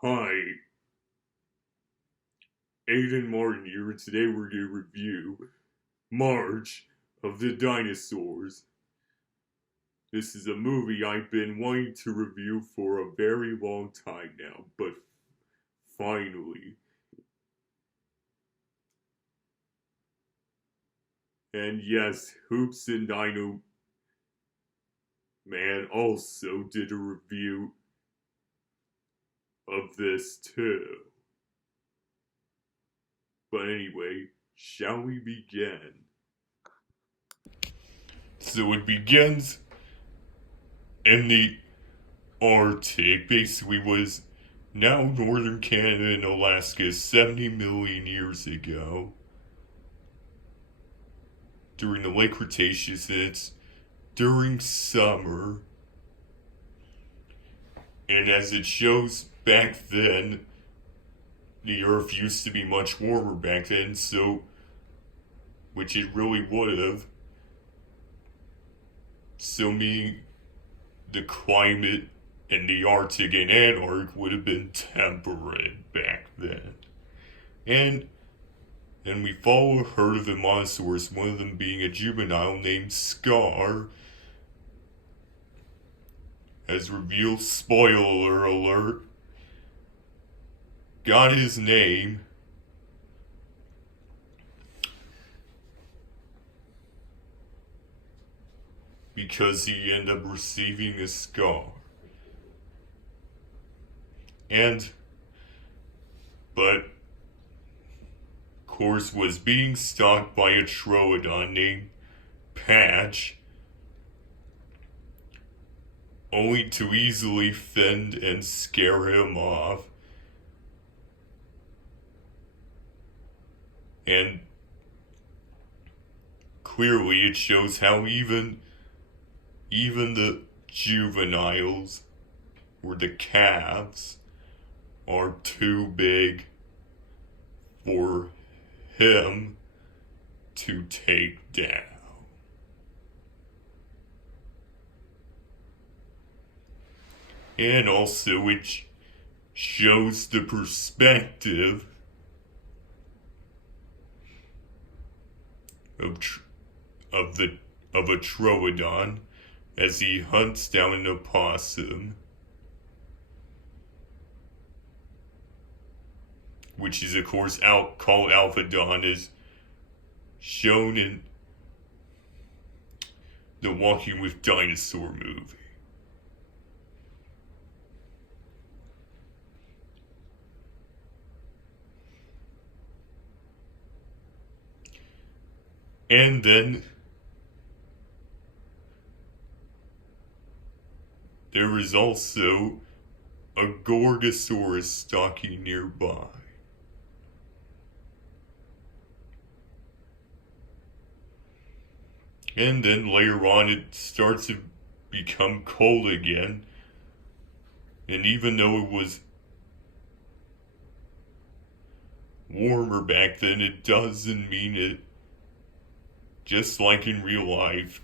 Hi, Aiden Martin here, and today we're going to review March of the Dinosaurs. This is a movie I've been wanting to review for a very long time now, but finally. And yes, Hoops and Dino Man also did a review of this too. But anyway, shall we begin? So it begins in the Arctic, basically was now northern Canada and Alaska 70 million years ago. During the late Cretaceous, it's during summer. And as it shows back then, the Earth used to be much warmer back then, so, which it really would have. So meaning the climate in the Arctic and Antarctic would have been temperate back then. And we follow a herd of dinosaurs, one of them being a juvenile named Scar. As revealed, spoiler alert, got his name because he ended up receiving a scar. But, of course, was being stalked by a troodon named Patch, only to easily fend and scare him off. And clearly it shows how even the juveniles, or the calves, are too big for him to take down. And also it shows the perspective of a troodon as he hunts down an opossum, which is of course called Alphadon, is shown in the Walking with Dinosaur movie. And then there is also a Gorgosaurus stalking nearby. And then later on it starts to become cold again. And even though it was warmer back then, it doesn't mean it, just like in real life,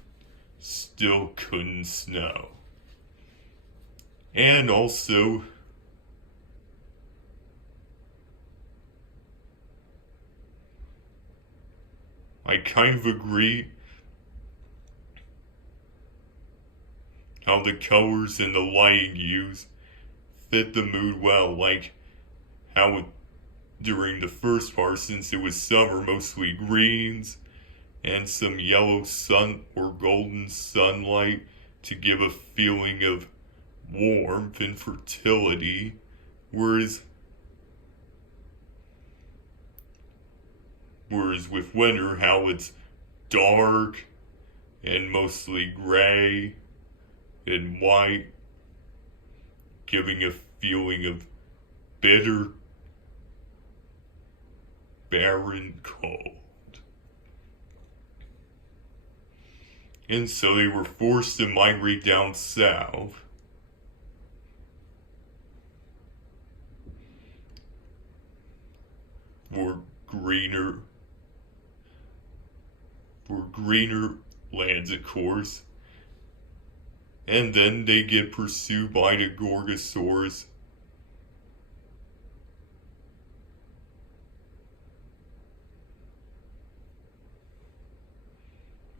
still couldn't snow. And also, I kind of agree how the colors and the lighting used fit the mood well, like how it, during the first part, since it was summer, mostly greens and some yellow sun or golden sunlight to give a feeling of warmth and fertility, whereas with winter, how it's dark and mostly gray and white, giving a feeling of bitter, barren cold. And so they were forced to migrate down south. For greener lands, of course. And then they get pursued by the Gorgosaurs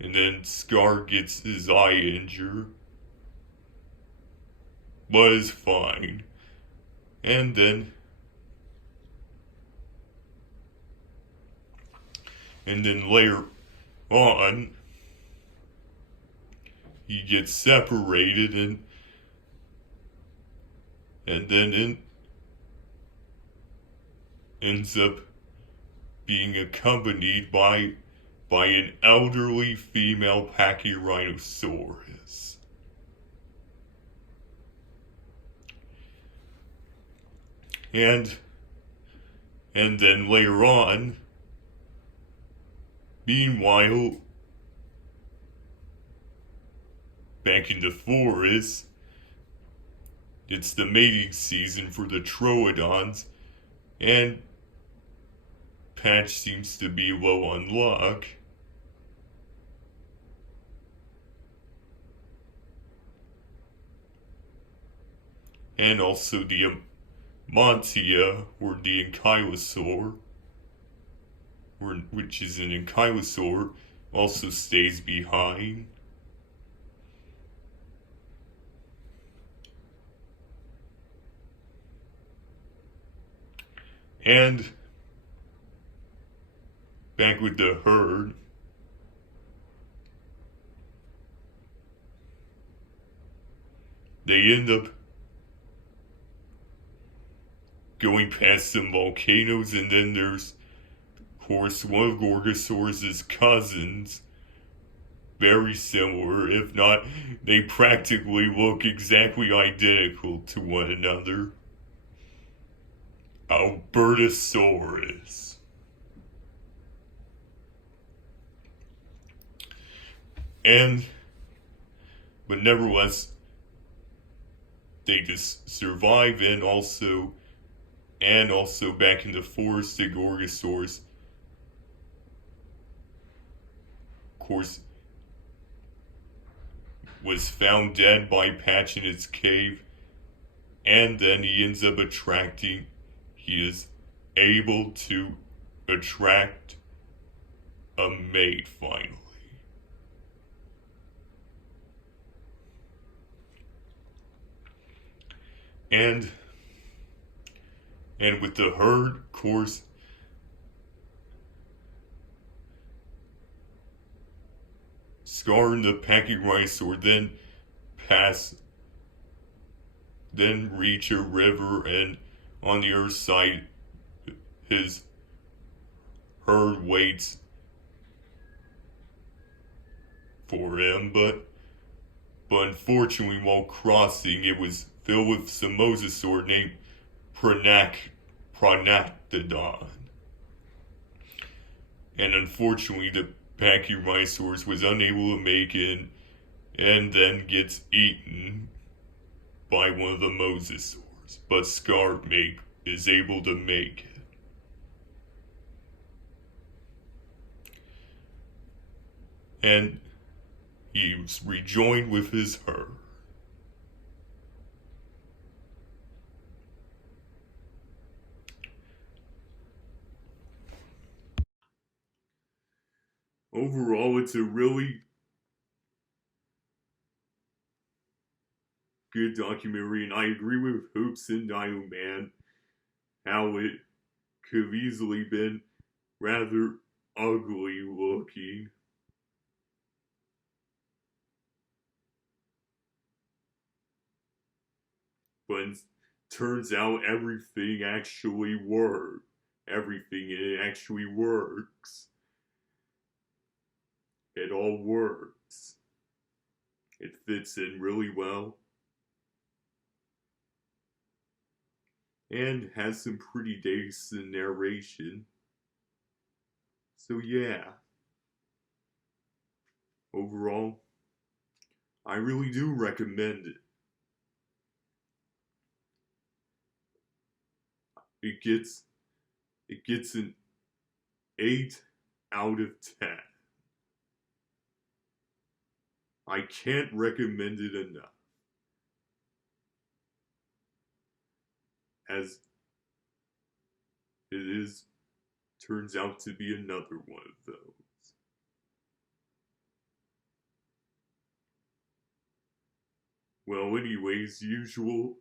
and then Scar gets his eye injured, but is fine. And then later on, he gets separated and then ends up being accompanied by an elderly female Pachyrhinosaurus. And then later on, meanwhile, back in the forest, it's the mating season for the Troodons, and Patch seems to be low on luck. And also the Montia, or the Ankylosaur, which is an Ankylosaur, also stays behind. And back with the herd, they end up going past some volcanoes, and then there's, of course, one of Gorgosaurus' cousins, very similar, if not, they practically look exactly identical to one another. Albertosaurus. But nevertheless, they just survive, and also back in the forest, the Gorgosaurus, of course, was found dead by Patch in its cave, and then he ends up he is able to attract a mate finally. And with the herd, of course, Scar and the Pachyrhinosaur then reach a river, and on the other side, his herd waits for him, but unfortunately, while crossing, it was filled with some mosasaur named Pronactodon. And unfortunately, the Pachyrhinosaurus was unable to make it, and then gets eaten by one of the mosasaurs. But Scar is able to make it. And he was rejoined with his herd. Overall, it's a really good documentary, and I agree with Hoops and Dino Man how it could have easily been rather ugly looking. But it turns out everything actually works. It actually works. It all works. It fits in really well. And has some pretty decent narration. So yeah. Overall, I really do recommend it. It gets an 8 out of 10. I can't recommend it enough. As it turns out to be another one of those. Well, anyways, usual,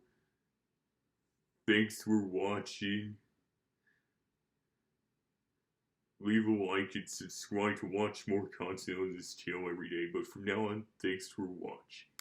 thanks for watching. Leave a like and subscribe to watch more content on this channel every day. But from now on, thanks for watching.